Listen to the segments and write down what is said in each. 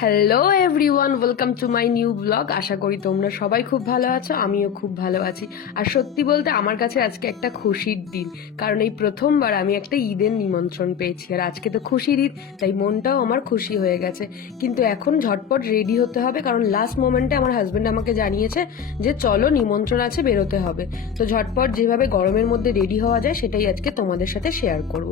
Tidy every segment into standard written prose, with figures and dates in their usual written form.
Hello everyone, welcome to my new blog. আশা করি তোমরা সবাই খুব ভালো আছো, আমিও খুব ভালো আছি। আর সত্যি বলতে আমার কাছে আজকে একটা খুশির দিন, কারণ এই প্রথমবার আমি একটা ঈদের নিমন্ত্রণ পেয়েছি। আর আজকে তো খুশির ঈদ, তাই মনটাও আমার খুশি হয়ে গেছে। কিন্তু এখন ঝটপট রেডি হতে হবে, কারণ লাস্ট মোমেন্টে আমার হাজব্যান্ড আমাকে জানিয়েছে যে চলো নিমন্ত্রণ আছে, বেরোতে হবে। তো ঝটপট যেভাবে গরমের মধ্যে রেডি হওয়া যায় সেটাই আজকে তোমাদের সাথে শেয়ার করব।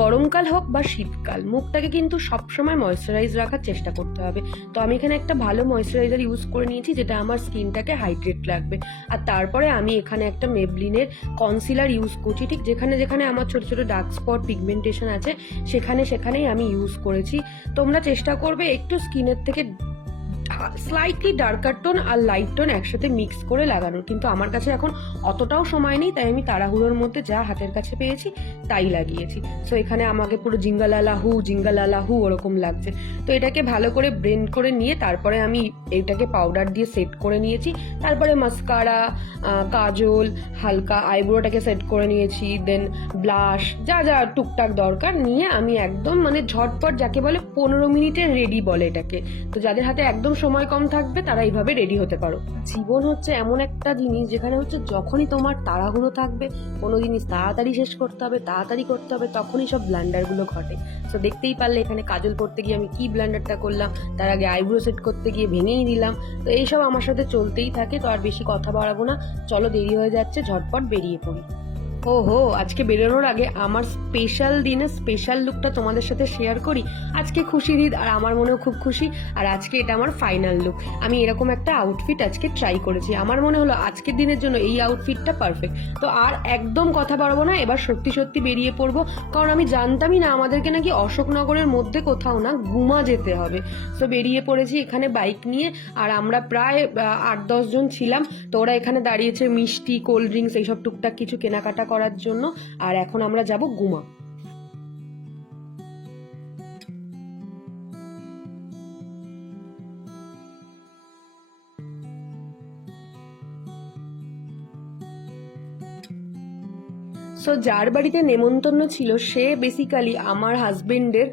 গরমকাল হোক বা শীতকাল, মুখটাকে কিন্তু সবসময় ময়শ্চারাইজ রাখার চেষ্টা করতে হবে। তো আমি এখানে একটা ভালো ময়শ্চারাইজার ইউজ করে নিয়েছি, যেটা আমার স্কিনটাকে হাইড্রেট রাখবে। আর তারপরে আমি এখানে একটা মেবলিনের কনসিলার ইউজ করছি, ঠিক যেখানে যেখানে আমার ছোট ছোট ডার্ক স্পট পিগমেন্টেশন আছে সেখানেই আমি ইউজ করেছি। তোমরা চেষ্টা করবে একটু স্কিনের থেকে স্লাইটলি ডার্কার টোন আর লাইট টোন একসাথে মিক্স করে লাগানোর, কিন্তু আমার কাছে এখন অতটাও সময় নেই, তাই আমি তাড়াহুড়োর মধ্যে যা হাতের কাছে পেয়েছি তাই লাগিয়েছি। সো এখানে আমাকে পুরো জিঙ্গালালা হু ওরকম লাগছে। তো এটাকে ভালো করে ব্লেন্ড করে নিয়ে তারপরে আমি এটাকে পাউডার দিয়ে সেট করে নিয়েছি। তারপরে মাস্কারা, কাজল, হালকা আইব্রোটাকে সেট করে নিয়েছি, দেন ব্লাশ, যা যা টুকটাক দরকার নিয়ে আমি একদম ঝটপট, যাকে বলে 15 মিনিটের রেডি বলে এটাকে। তো যাদের হাতে একদম সময় কম থাকবে তারা এইভাবে রেডি হতে পারো। জীবন হচ্ছে এমন একটা জিনিস যেখানে যখনই তোমার তাড়াহুড়ো থাকবে, কোনো জিনিস তাড়াতাড়ি শেষ করতে হবে, তখনই সব ব্লান্ডার গুলো ঘটে। তো দেখতেই পারলে এখানে কাজল করতে গিয়ে আমি কি ব্লান্ডারটা করলাম, তার আগে আইব্রো সেট করতে গিয়ে ভেঙেই দিলাম। তো এইসব আমার সাথে চলতেই থাকে। তো আর বেশি কথা বাড়াবো না, চলো দেরি হয়ে যাচ্ছে, ঝটপট বেরিয়ে পড়ি। ওহো, আজকে বেরোনোর আগে আমার স্পেশাল দিনে স্পেশাল লুকটা তোমাদের সাথে শেয়ার করি। আজকে খুশির ঈদ আর আমার মনেও খুব খুশি। আর আজকে এটা আমার ফাইনাল লুক। আমি এরকম একটা আউটফিট আজকে ট্রাই করেছি, আমার মনে হলো আজকের দিনের জন্য এই আউটফিটটা পারফেক্ট। তো আর একদম কথা বাড়াবো না, এবার সত্যি সত্যি বেরিয়ে পড়বো। কারণ আমি জানতামই না আমাদেরকে নাকি অশোকনগরের মধ্যে কোথাও না গুমা যেতে হবে। তো বেরিয়ে পড়েছি এখানে বাইক নিয়ে। আর আমরা প্রায় 8-10 জন ছিলাম। তো ওরা এখানে দাঁড়িয়েছে মিষ্টি, কোল্ড ড্রিঙ্কস এইসব টুকটাক কিছু কেনাকাটা করার জন্য। আর এখন আমরা যাব গুমা। সো যার বাড়িতে নেমন্তন্ন ছিল সে বেসিক্যালি আমার হাজবেন্ডের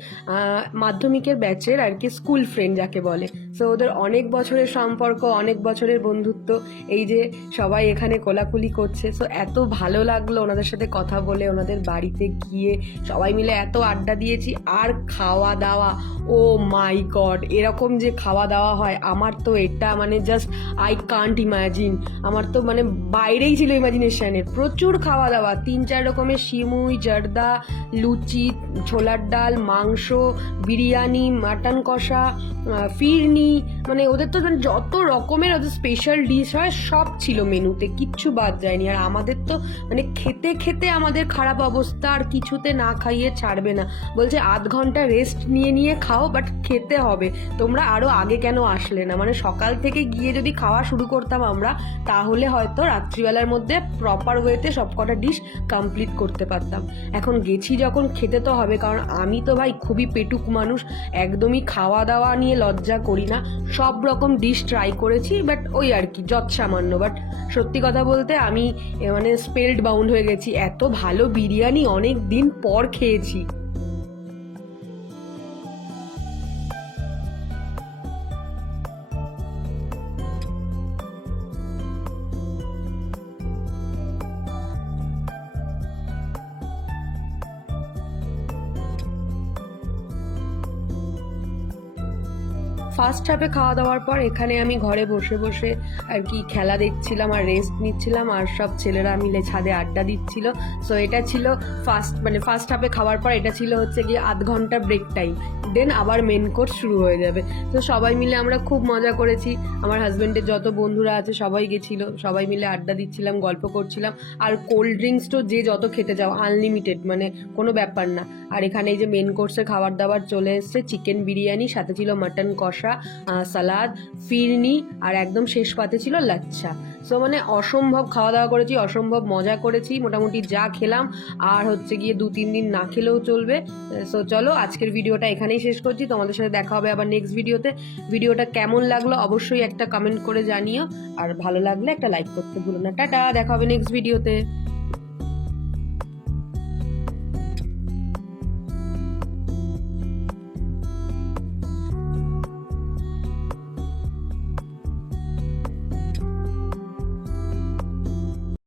মাধ্যমিকের ব্যাচের আর কি স্কুল ফ্রেন্ড যাকে বলে। সো ওদের অনেক বছরের সম্পর্ক, অনেক বছরের বন্ধুত্ব। এই যে সবাই এখানে কোলাকুলি করছে, সো এত ভালো লাগলো ওনাদের সাথে কথা বলে, ওনাদের বাড়িতে গিয়ে সবাই মিলে এত আড্ডা দিয়েছি। আর খাওয়া দাওয়া, ও মাই গড, এরকম যে খাওয়া দাওয়া হয় আমার তো এটা জাস্ট আই কান্ট ইমাজিন। আমার তো বাইরেই ছিল ইমাজিনেশনের। প্রচুর খাওয়া দাওয়া, 3-4 রকমের সিমুই, জর্দা, লুচি, ছোলার ডাল, মাংস, বিরিয়ানি, মাটন কষা, ফিরনি, ওদের তো যত রকমের ওদের স্পেশাল ডিশ হয় সব ছিল মেনুতে, কিচ্ছু বাদ যায়নি। আর আমাদের তো খেতে খেতে আমাদের খারাপ অবস্থা, আর কিছুতে না খাইয়ে ছাড়বে না। বলছে 8 ঘন্টা রেস্ট নিয়ে নিয়ে খাও, বাট খেতে হবে। তোমরা আরো আগে কেন আসলে না? সকাল থেকে গিয়ে যদি খাওয়া শুরু করতাম আমরা, তাহলে হয়তো রাত্রিবেলার মধ্যে প্রপার ওয়েতে সবকটা ডিশ কমপ্লিট করতে পারতাম। এখন গেছি যখন খেতে তো হবে, কারণ আমি তো ভাই খুবই পেটুক মানুষ, একদমই খাওয়া দাওয়া নিয়ে লজ্জা করি না। সব রকম ডিশ ট্রাই করেছি, বাট ওই আর কি যৎসামান্য। বাট সত্যি কথা বলতে আমি স্পেলড বাউন্ড হয়ে গেছি। এত ভালো বিরিয়ানি অনেক দিন পর খেয়েছি। ফার্স্ট হাফে খাওয়া দাওয়ার পর এখানে আমি ঘরে বসে বসে আর কি খেলা দেখছিলাম আর রেস্ট নিচ্ছিলাম, আর সব ছেলেরা মিলে ছাদে আড্ডা দিচ্ছিল। সো এটা ছিল ফার্স্ট হাফে খাওয়ার পর এটা ছিল গিয়ে 8 ঘন্টা ব্রেক টাইম, দেন আবার মেন কোর্স শুরু হয়ে যাবে। তো সবাই মিলে আমরা খুব মজা করেছি। আমার হাজবেন্ডের যত বন্ধুরা আছে সবাই গেছিল, সবাই মিলে আড্ডা দিচ্ছিলাম, গল্প করছিলাম। আর কোল্ড ড্রিঙ্কস তো যে যত খেতে যাও আনলিমিটেড, কোনো ব্যাপার না। আর এখানে এই যে মেন কোর্সের খাবার দাবার চলে এসছে, চিকেন বিরিয়ানি, সাথে ছিল মাটন কষা, সালাদ, ফিরনি, আর একদম শেষ পাতে ছিল লাচ্ছা। সো অসম্ভব খাওয়া দাওয়া করেছি, অসম্ভব মজা করেছি। মোটামুটি যা খেলাম আর গিয়ে 2-3 দিন না খেলেও চলবে। সো চলো আজকের ভিডিওটা এখানেই শেষ করছি, তোমাদের সাথে দেখা হবে আবার নেক্সট ভিডিওতে। ভিডিওটা কেমন লাগলো অবশ্যই একটা কমেন্ট করে জানিও, আর ভালো লাগলে একটা লাইক করতে ভুলো না। টাটা, দেখা হবে নেক্সট ভিডিওতে।